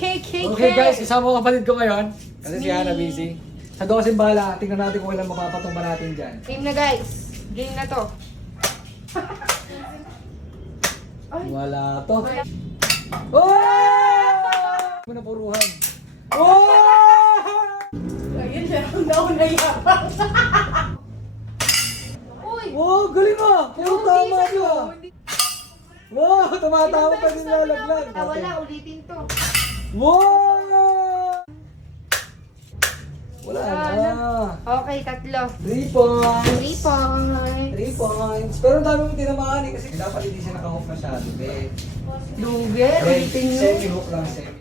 Okay guys, isama ko kapatid ko ngayon. Kasi si Hana busy. Sa 12 bala, tingnan natin kung ilan mapapatumba natin dyan. Game na guys. Game na to. Wala to. Oh! Mo na puruhan. Oh! Ayun na, ang nauna yabang. Uy! Oh, galing mo! Puro tama ka! Wow, tumatama pa din lalaglag. Wala, ulitin to. Wow! Wala na. Okay, tatlo. 3 points. 3 points. 3 points. Pero ang dami mong tinamaan eh kasi dapat hindi siya naka-hook masyado. Eh. Lugi, ulitin nyo. Semi-hook lang, semi.